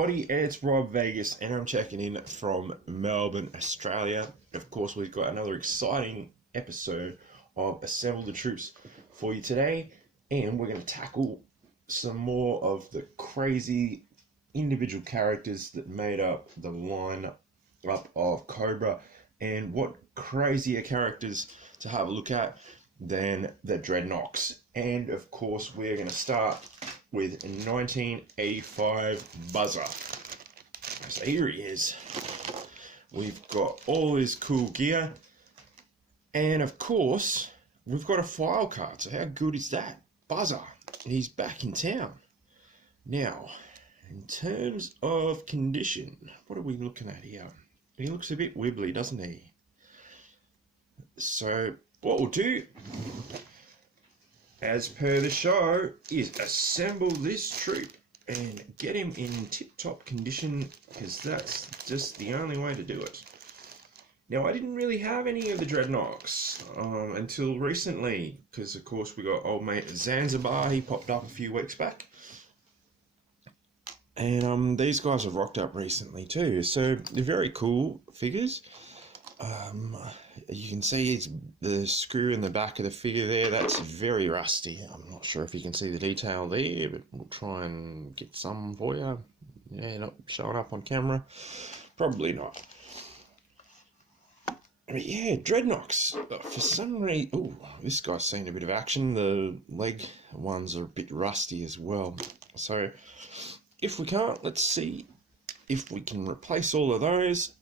everybody, it's Rob Vegas and I'm checking in from Melbourne, Australia. Of course, we've got another exciting episode of Assemble the Troops for you today, and we're going to tackle some more of the crazy individual characters that made up the line up of Cobra, and what crazier characters to have a look at than the Dreadnoks. And of course, we're going to start with 1985 Buzzer. So here he is. We've got all his cool gear, and of course we've got a file card. So how good is that? Buzzer, he's back in town. Now, in terms of condition, what are we looking at here? He looks a bit wibbly, doesn't he? So what we'll do, as per the show, is assemble this troop and get him in tip-top condition, because that's just the only way to do it. Now, I didn't really have any of the Dreadnoks until recently, because of course we got old mate Zanzibar. He popped up a few weeks back, and these guys have rocked up recently too. So they're very cool figures. You can see the screw in the back of the figure there. That's very rusty. I'm not sure if you can see the detail there, but we'll try and get some for you. Yeah, not showing up on camera. Probably not. But yeah, Dreadnoks. For some reason... Oh, this guy's seen a bit of action. The leg ones are a bit rusty as well. So, if we can't, let's see if we can replace all of those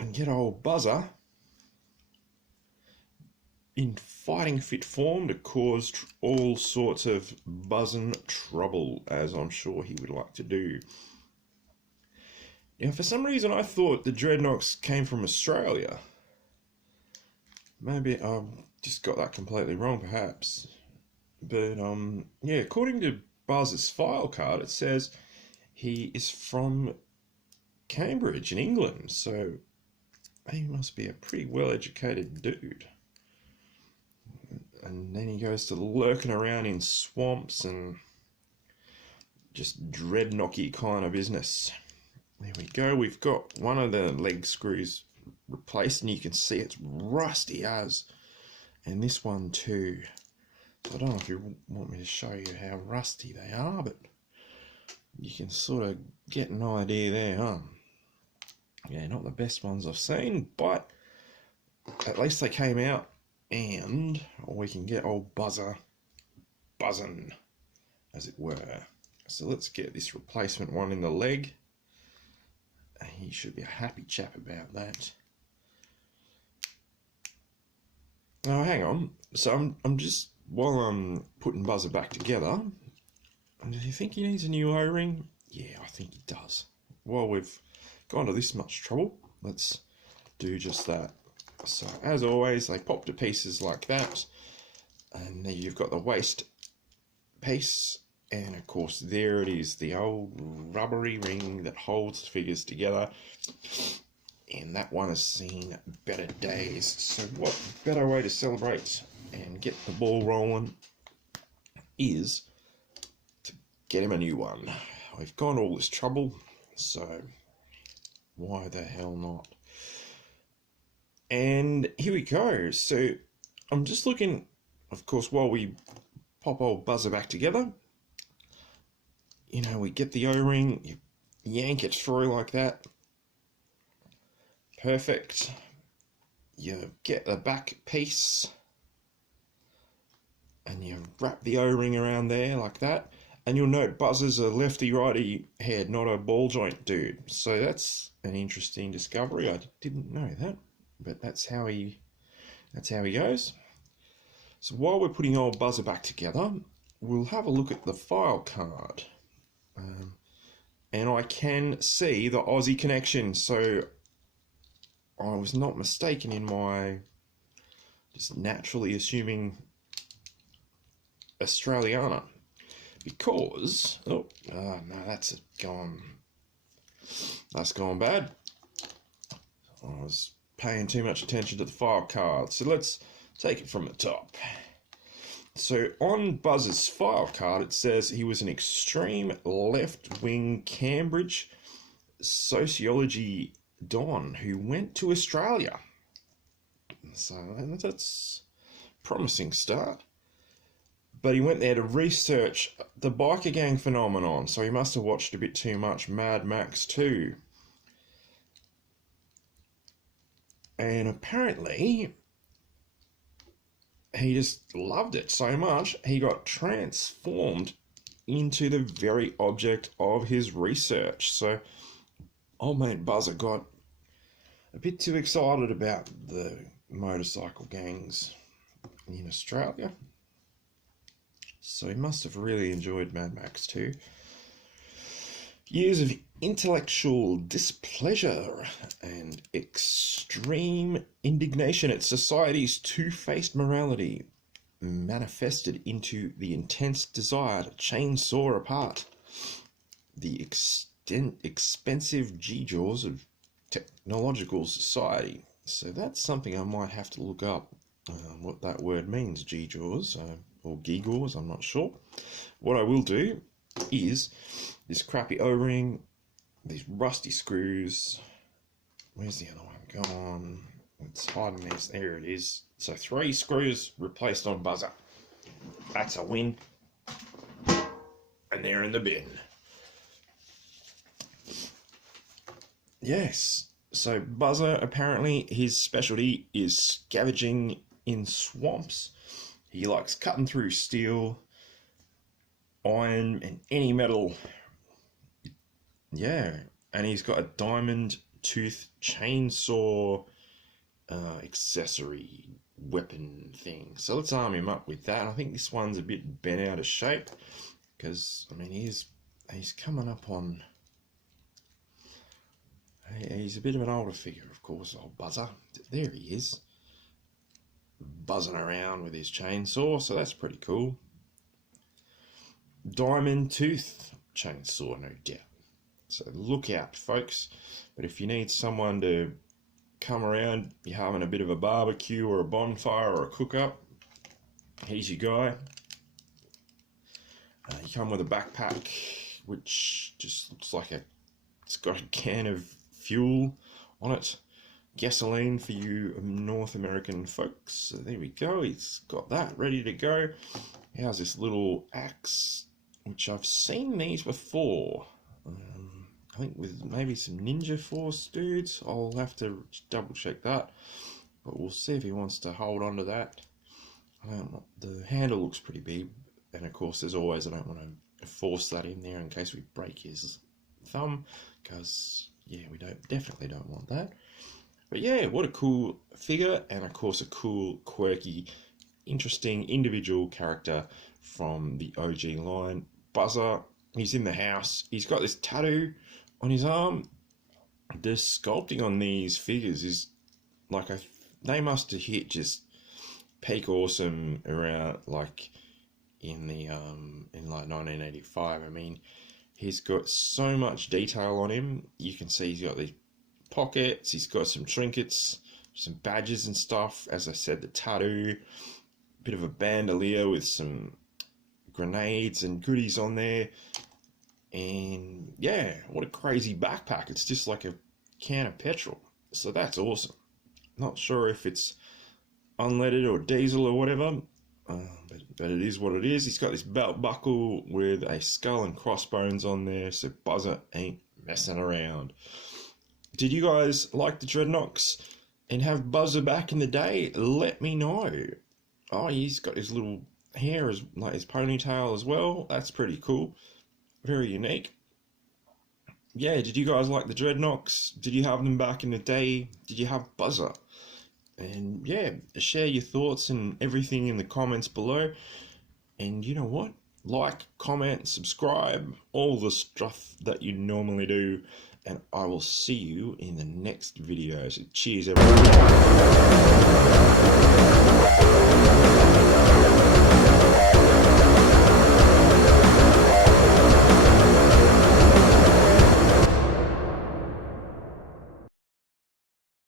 and get old Buzzer in fighting fit form to cause all sorts of buzzing trouble, as I'm sure he would like to do. Now, for some reason, I thought the Dreadnoks came from Australia. Maybe I've just got that completely wrong, perhaps. But, yeah, according to Buzz's file card, it says he is from Cambridge in England, so he must be a pretty well-educated dude. And then he goes to lurking around in swamps and just dreadnocky kind of business. There we go. We've got one of the leg screws replaced, and you can see it's rusty as. And this one too. So I don't know if you want me to show you how rusty they are, but you can sort of get an idea there, huh? Yeah, not the best ones I've seen, but at least they came out, and we can get old Buzzer buzzing, as it were. So let's get this replacement one in the leg. He should be a happy chap about that. Now, hang on. So I'm just, while I'm putting Buzzer back together, do you think he needs a new O-ring? Yeah, I think he does. While we've gone to this much trouble, let's do just that. So, as always, they pop to pieces like that, and then you've got the waist piece, and of course there it is, the old rubbery ring that holds figures together, and that one has seen better days. So what better way to celebrate and get the ball rolling is to get him a new one. We've gone all this trouble, so why the hell not? And here we go. So I'm just looking, of course, while we pop old Buzzer back together, you know, we get the O-ring, you yank it through like that. Perfect. You get the back piece, and you wrap the O-ring around there like that. And you'll note Buzzer's a lefty-righty head, not a ball joint dude. So that's an interesting discovery. I didn't know that. But that's how he goes. So while we're putting old Buzzer back together, we'll have a look at the file card. And I can see the Aussie connection, so I was not mistaken in my just naturally assuming Australiana. Because, oh no, that's gone bad. I was paying too much attention to the file card. So let's take it from the top. So on Buzzer's file card, it says he was an extreme left-wing Cambridge sociology don who went to Australia. So that's a promising start. But he went there to research the biker gang phenomenon, so he must have watched a bit too much Mad Max 2. And apparently, he just loved it so much, he got transformed into the very object of his research. So, old mate Buzzer got a bit too excited about the motorcycle gangs in Australia. So he must have really enjoyed Mad Max 2. Years of intellectual displeasure and extreme indignation at society's two-faced morality manifested into the intense desire to chainsaw apart the expensive GiJoes of technological society. So that's something I might have to look up, what that word means, GiJoes, or Gigors, I'm not sure. What I will do is this crappy O-ring, these rusty screws. Where's the other one gone? It's hiding these. There it is. So 3 screws replaced on Buzzer. That's a win. And they're in the bin. Yes. So Buzzer, apparently his specialty is scavenging in swamps. He likes cutting through steel, iron, and any metal. Yeah, and he's got a diamond tooth chainsaw accessory weapon thing. So let's arm him up with that. I think this one's a bit bent out of shape because, I mean, he's coming up on... He's a bit of an older figure, of course, old Buzzer. There he is, buzzing around with his chainsaw, so that's pretty cool. Diamond tooth chainsaw, no doubt. So look out, folks. But if you need someone to come around, you're having a bit of a barbecue or a bonfire or a cook-up, he's your guy. You come with a backpack, which just looks like it's got a can of fuel on it. Gasoline for you North American folks. So there we go, he's got that ready to go. How's this little axe, which I've seen these before. I think with maybe some Ninja Force dudes. I'll have to double check that. But we'll see if he wants to hold on to that. The handle looks pretty big. And of course, as always, I don't want to force that in there in case we break his thumb. Because, yeah, we definitely don't want that. But yeah, what a cool figure. And of course, a cool, quirky, interesting individual character from the OG line. Buzzer, he's in the house. He's got this tattoo on his arm. The sculpting on these figures is like they must have hit just peak awesome around like in the in like 1985. I mean, he's got so much detail on him. You can see he's got these pockets. He's got some trinkets, some badges and stuff. As I said, the tattoo, bit of a bandolier with some grenades and goodies on there. And yeah, what a crazy backpack. It's just like a can of petrol. So that's awesome. Not sure if it's unleaded or diesel or whatever, but it is what it is. He's got this belt buckle with a skull and crossbones on there, so Buzzer ain't messing around. Did you guys like the Dreadnoks and have Buzzer back in the day? Let me know. Oh, he's got his little hair, like his ponytail as well. That's pretty cool. Very unique. Yeah, did you guys like the Dreadnoks? Did you have them back in the day? Did you have Buzzer? And yeah, share your thoughts and everything in the comments below. And you know what? Like, comment, subscribe, all the stuff that you normally do. And I will see you in the next video. So cheers, everyone.